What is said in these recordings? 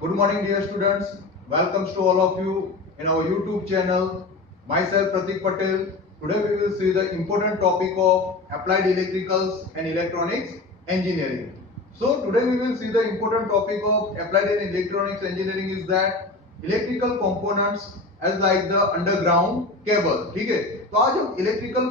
Good morning, dear students. Welcome to all of you in our YouTube channel. Myself, Pratik Patel. Today we will see the important topic of applied electricals and electronics engineering. So today we will see the important topic of applied and electronics engineering is that electrical components as like the underground cable. ठीक है? तो आज हम electrical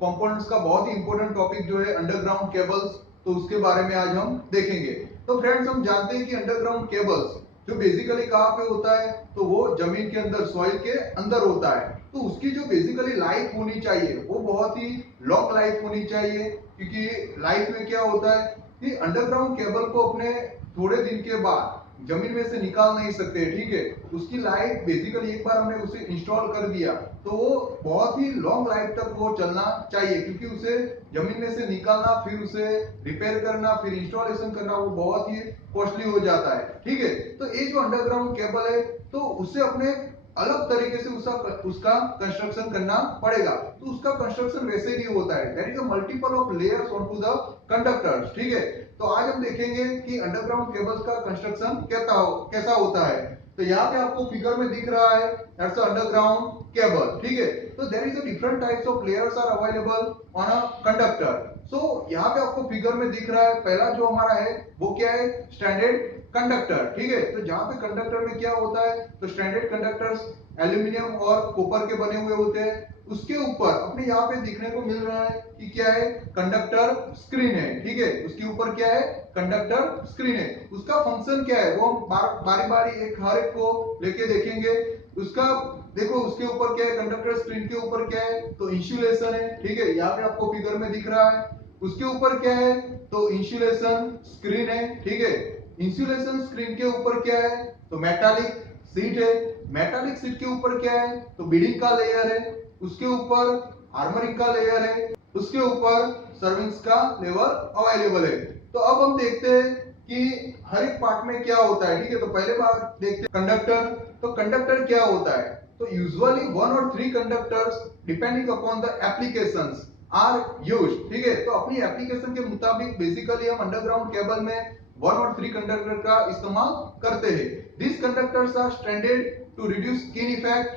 components का बहुत ही important topic जो है underground cables, तो उसके बारे में आज हम देखेंगे। तो फ्रेंड्स, हम जानते हैं कि अंडरग्राउंड केबल्स जो बेसिकली कहाँ पे होता है, तो वो जमीन के अंदर, सॉइल के अंदर होता है। तो उसकी जो बेसिकली लाइफ होनी चाहिए वो बहुत ही लॉन्ग लाइफ होनी चाहिए, क्योंकि लाइफ में क्या होता है कि अंडरग्राउंड केबल को अपने थोड़े दिन के बाद जमीन में से निकाल नहीं सकते। ठीक है, उसकी लाइफ बेसिकली एक बार हमने उसे इंस्टॉल कर दिया तो वो बहुत ही लॉन्ग लाइफ तक वो चलना चाहिए, क्योंकि उसे जमीन में से निकालना, फिर उसे रिपेयर करना, फिर इंस्टॉलेशन करना वो बहुत ही कॉस्टली हो जाता है। ठीक है, तो ये जो अंडरग्राउंड केबल है तो उसे अपने अलग तरीके से उसका कंस्ट्रक्शन करना पड़ेगा। तो उसका कंस्ट्रक्शन वैसे नहीं होता है, that is a multiple of layers onto the conductors. ठीक है, तो आज हम देखेंगे कि अंडरग्राउंड केबल्स का कंस्ट्रक्शन कैसा होता है। तो यहाँ पे आपको फिगर में दिख रहा है, दैट्स अंडरग्राउंड केबल। ठीक है, तो there is a different types of layers are available on a conductor. So यहाँ पे आपको फिगर में दिख रहा है, पहला जो हमारा है वो क्या है, स्टैंडर्ड कंडक्टर। ठीक है, तो जहां पे कंडक्टर में क्या होता है, तो स्टैंडर्ड कंडक्टर्स एल्यूमिनियम और कॉपर के बने हुए होते हैं। उसके ऊपर अपने यहाँ पे दिखने को मिल रहा है कि क्या है, कंडक्टर स्क्रीन है। ठीक है, उसके ऊपर क्या है, कंडक्टर स्क्रीन है। उसका फंक्शन क्या है वो हम बारी बारी एक हर एक को लेके देखेंगे। उसका देखो, उसके ऊपर क्या है, कंडक्टर स्क्रीन के ऊपर क्या है, तो इंसुलेशन है। ठीक है, यहाँ पे आपको फिगर में दिख रहा है। उसके ऊपर क्या है, तो इंसुलेशन स्क्रीन है। ठीक है, इंसुलेशन स्क्रीन के ऊपर क्या है, तो मेटालिक सीट है। मेटालिक सीट के ऊपर क्या है, तो बीडिंग का लेयर है। उसके ऊपर आर्मरिंग का लेयर है। उसके ऊपर सर्विंग्स का लेयर अवेलेबल है। तो अब हम देखते हैं कि हर एक पार्ट में क्या होता है। ठीक है, तो पहले बात देखते हैं कंडक्टर। तो कंडक्टर क्या होता है, तो usually 1 or 3 conductors depending upon the applications are used. ठीक है, तो अपनी एप्लीकेशन के मुताबिक बेसिकली हम अंडरग्राउंड केबल में 1 or 3 कंडक्टर का इस्तेमाल करते हैं। These conductors are stranded to reduce skin effect,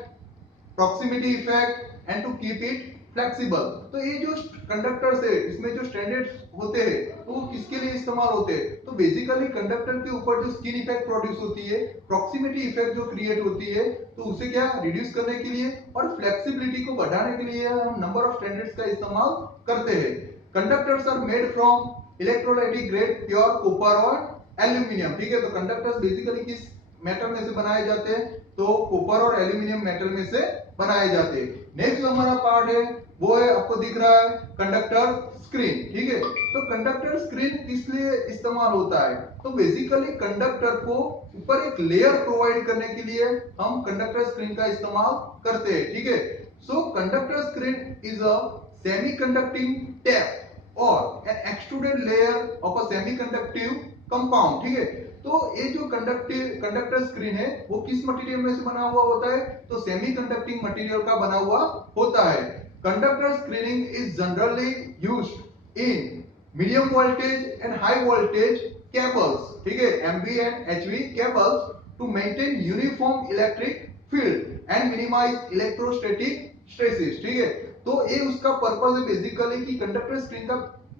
proximity effect and to keep it flexible। तो ये जो कंडक्टर्स है इसमें जो स्ट्रैंडेड होते हैं तो वो किसके लिए इस्तेमाल होते हैं, तो बेसिकली कंडक्टर के ऊपर जो स्किन इफेक्ट प्रोड्यूस होती है, प्रॉक्सिमिटी इफेक्ट जो क्रिएट होती है, तो उसे क्या रिड्यूस करने के लिए और फ्लेक्सिबिलिटी को बढ़ाने के लिए हम नंबर ऑफ स्टैंडर्ड्स का इस्तेमाल करते हैं। Conductors are made from electrolytic grade pure copper और एल्यूमिनियम। ठीक है, तो कंडक्टर्स बेसिकली किस मेटल में से बनाए जाते हैं, तो कॉपर और एल्यूमिनियम मेटल में से बनाए जाते हैं। नेक्स्ट हमारा पार्ट है वो है, आपको दिख रहा है, कंडक्टर स्क्रीन। ठीक है, तो कंडक्टर स्क्रीन किस लिए इस्तेमाल होता है, तो बेसिकली कंडक्टर को ऊपर एक लेयर प्रोवाइड करने के लिए हम कंडक्टर स्क्रीन का इस्तेमाल करते हैं। ठीक है, so conductor screen is a semi conducting tape और an extruded layer of a semi conductive compound. ठीक है, तो ये जो कंडक्टर स्क्रीन है वो किस मटेरियल में से बना हुआ होता है, तो सेमी कंडक्टिंग मटेरियल का बना हुआ होता है। Conductor screening is generally used in medium voltage and high voltage cables. ठीक है, MV and HV cables to maintain uniform electric field and minimise electrostatic stresses. ठीक है, तो ये उसका पर्पस है बेसिकली कि कंडक्टर स्क्रीन का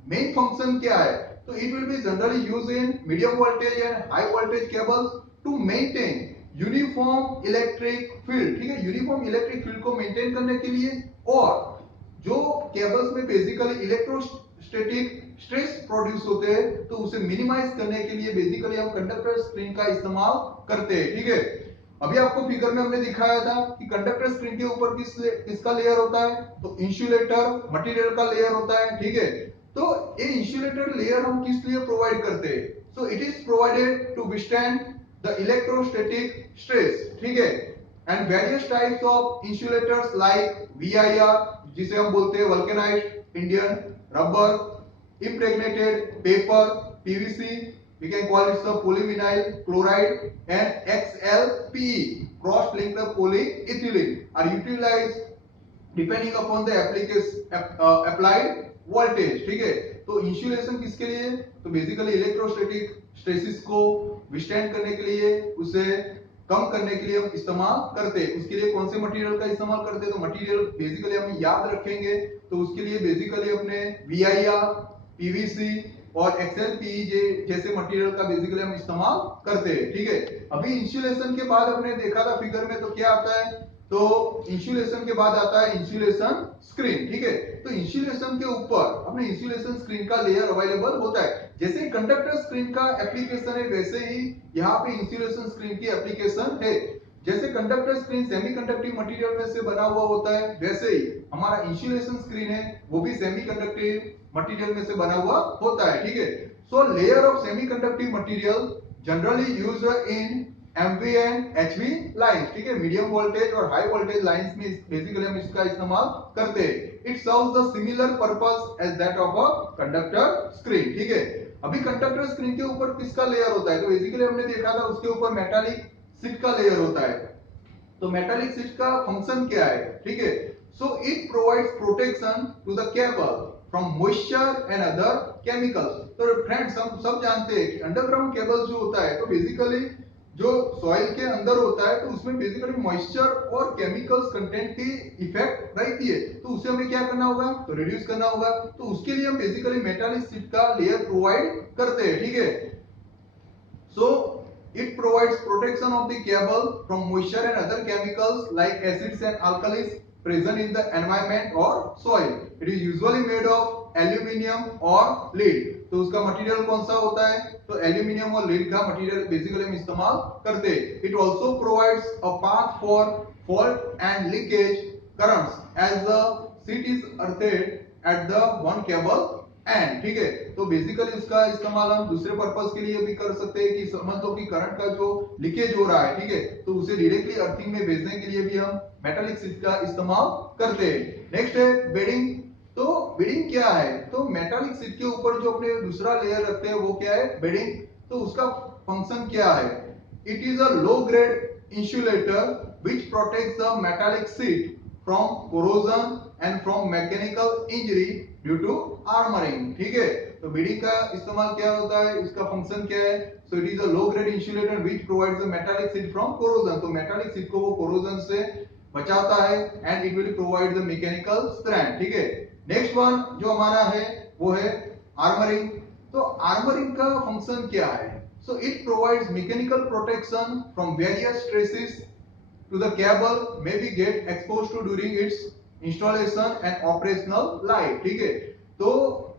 मेन फंक्शन क्या है, so it will be generally used in medium voltage and high voltage cables to maintain uniform electric field। ठीक है, यूनिफॉर्म इलेक्ट्रिक फील्ड को मेंटेन करने के लिए, और जो केबल्स में बेसिकली इलेक्ट्रोस्टैटिक स्ट्रेस प्रोड्यूस होते हैं तो उसे मिनिमाइज करने के लिए बेसिकली हम कंडक्टर स्क्रीन का इस्तेमाल करते हैं। ठीक है, अभी आपको फिगर में हमने दिखाया था कि कंडक्टर स्क्रीन के ऊपर किसका लेयर होता है, तो इंसुलेटर मटेरियल का लेयर होता है। ठीक है, तो ये इंसुलेटर लेयर हम किस लिए प्रोवाइड करते हैं, so it is provided to withstand the electrostatic stress. ठीक है, and various types of insulators like VIR, जिसे हम बोलते हैं vulcanised Indian rubber, impregnated paper PVC, we can call it the polyvinyl chloride, and XLPE, cross linked polyethylene, are utilized depending upon the applied voltage. ठीक है, तो insulation किसके लिए, तो बेसिकली इलेक्ट्रोस्टैटिक स्ट्रेसेस को विस्टैंड करने के लिए, उसे कम करने के लिए हम इस्तेमाल करते हैं। उसके लिए कौन से मटेरियल का इस्तेमाल करते हैं? तो मटेरियल बेसिकली हम याद रखेंगे, तो उसके लिए बेसिकली अपने VIR, PVC और XLPE जैसे मटेरियल का बेसिकली हम इस्तेमाल करते हैं। ठीक है, अभी इंसुलेशन के बाद हमने देखा था फिगर में, तो क्या आता है? तो इंसुलेशन के बाद आता है इंसुलेशन स्क्रीन। ठीक है, तो इंसुलेशन के ऊपर अपने इंसुलेशन स्क्रीन का लेयर अवेलेबल होता है। जैसे कंडक्टर स्क्रीन का एप्लीकेशन है, वैसे ही यहाँ पे इंसुलेशन स्क्रीन की एप्लीकेशन है। जैसे कंडक्टर स्क्रीन सेमीकंडक्टिव मटेरियल में से बना हुआ होता है, वैसे ही हमारा इंसुलेशन स्क्रीन है वो भी सेमीकंडक्टिव मटेरियल में से बना हुआ होता है। ठीक है, so layer of semiconductive material generally used in MV and HV lines. ठीक है, मीडियम वोल्टेज और हाई वोल्टेज लाइन्स में बेसिकली हम इसका इस्तेमाल करते हैं। It serves the similar purpose as that of a conductor screen. ठीक है, अभी कंडक्टर स्क्रीन के ऊपर किसका लेयर होता है? तो बेसिकली हमने देखा था उसके ऊपर मेटालिक शीट का लेयर होता है। तो मेटालिक शीट का फंक्शन क्या है? ठीक है, so it provides protection to the cable from moisture and other chemicals. तो फ्रेंड्स, हम सब जानते हैं कि अंडरग्राउंड केबल जो होता है, तो बेसिकली जो सॉइल के अंदर होता है, तो उसमें बेसिकली मॉइस्चर और केमिकल्स कंटेंट की इफेक्ट रहती है। तो उसे हमें क्या करना होगा? तो रिड्यूस करना होगा। तो उसके लिए हम बेसिकली मेटालिक शीट का लेयर प्रोवाइड करते हैं। ठीक है, सो it provides protection of the cable from moisture and other chemicals like acids and alkalis present in the environment or soil. It is usually made of aluminium or lead. तो उसका material कौन सा होता है? तो एल्यूमिनियम और lead का material basically हम इस्तेमाल करते हैं। It also provides a path for fault and leakage currents as the sheet is earthed at the one cable end. ठीक है, तो बेसिकली उसका इस्तेमाल हम दूसरे पर्पस के लिए भी कर सकते हैं कि समझ लो कि करंट का जो लीकेज हो रहा है, ठीक है, तो उसे डायरेक्टली अर्थिंग में भेजने के लिए भी हम मेटालिक शीट का इस्तेमाल करते हैं। नेक्स्ट है बेडिंग। तो बेडिंग क्या है? तो मेटालिक शीट के ऊपर जो अपने दूसरा लेयर रखते हैं वो क्या है? बेडिंग। तो उसका फंक्शन क्या है? It is a low grade insulator which protects the metallic sheet from corrosion and from mechanical injury due to armoring. ठीक है, तो beading का इस्तेमाल क्या होता है? इसका फंक्शन क्या है? So it is a low grade insulator which provides the metallic sheet from corrosion. तो metallic sheet को वो corrosion से बचाता है and it will provide the mechanical strength. ठीक है, नेक्स्ट वन जो हमारा है वो है आर्मरिंग। तो आर्मरिंग का फंक्शन क्या है? So it provides mechanical protection from various stresses to the cable may be get exposed to during its installation and operational life. ठीक है, तो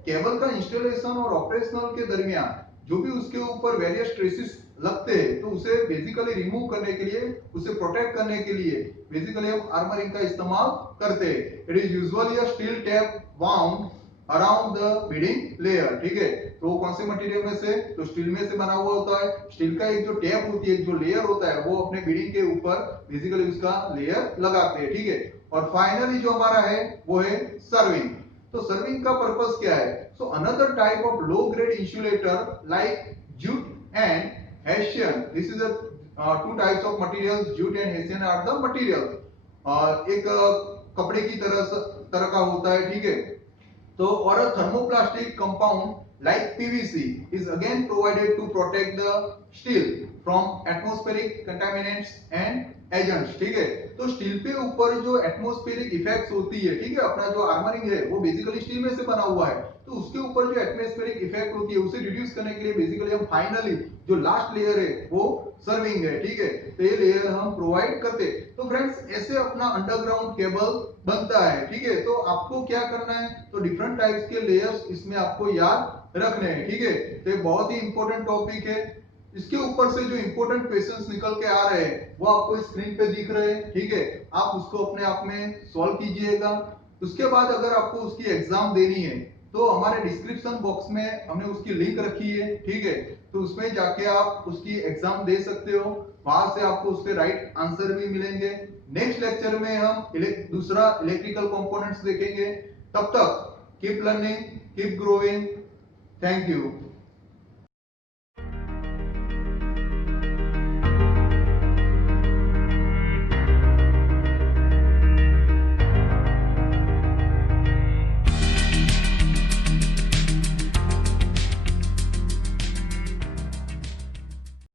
केबल का इंस्टॉलेशन और ऑपरेशनल के दरमियान जो भी उसके ऊपर वेरियस स्ट्रेसेस लगते हैं, तो उसे बेसिकली रिमूव करने के लिए, उसे प्रोटेक्ट करने के लिए बेसिकली हम आर्मरिंग का इस्तेमाल करते हैं। It is usually a steel tape wound around the bedding layer. ठीक है, तो कौन से मटेरियल में से? तो स्टील में से बना हुआ होता है। स्टील का एक जो टैप होती है, जो लेयर होता है, वो अपने बीडिंग के ऊपर बेसिकली उसका लेयर लगाते हैं। ठीक है, और फाइनली जो हमारा है वो है सर्विंग। तो सर्विंग का पर्पस क्या है? So another type of low grade insulator like jute and hessian. This is two types of materials, jute and hessian are the materials. एक कपड़े की तरह का होता है। ठीक है, तो और a thermoplastic compound like PVC is again provided to protect the steel from atmospheric contaminants and agents. ठीक है, तो स्टील पे ऊपर जो एटमॉस्फेरिक इफेक्ट्स होती है, ठीक है, अपना जो आर्मरिंग है वो बेसिकली स्टील में से बना हुआ है, तो उसके ऊपर जो एटमॉस्फेरिक इफेक्ट होती है उसे रिड्यूस करने के लिए बेसिकली हम फाइनली जो लास्ट लेयर है वो सर्विंग है। ठीक है, तो ये लेयर हम प्रोवाइड करते हैं। तो फ्रेंड्स, ऐसे अपना अंडरग्राउंड केबल बनता है। ठीक है, तो आपको क्या करना है? तो डिफरेंट टाइप्स के लेयर्स इसमें आपको याद रखने हैं। ठीक है, तो ये बहुत ही इंपॉर्टेंट टॉपिक है। इसके ऊपर से जो इंपॉर्टेंट क्वेश्चंस निकल के आ रहे हैं वो आपको स्क्रीन पे दिख रहे हैं। ठीक है, आप उसको अपने आप में सॉल्व कीजिएगा। उसके बाद अगर आपको उसकी एग्जाम देनी है तो हमारे डिस्क्रिप्शन बॉक्स में हमने उसकी लिंक रखी है। ठीक है, तो उसमें जाके आप उसकी एग्जाम दे सकते हो, वहां से आपको उसके राइट आंसर भी मिलेंगे। नेक्स्ट लेक्चर में हम दूसरा इलेक्ट्रिकल कंपोनेंट्स देखेंगे। तब तक keep learning, keep growing. Thank you.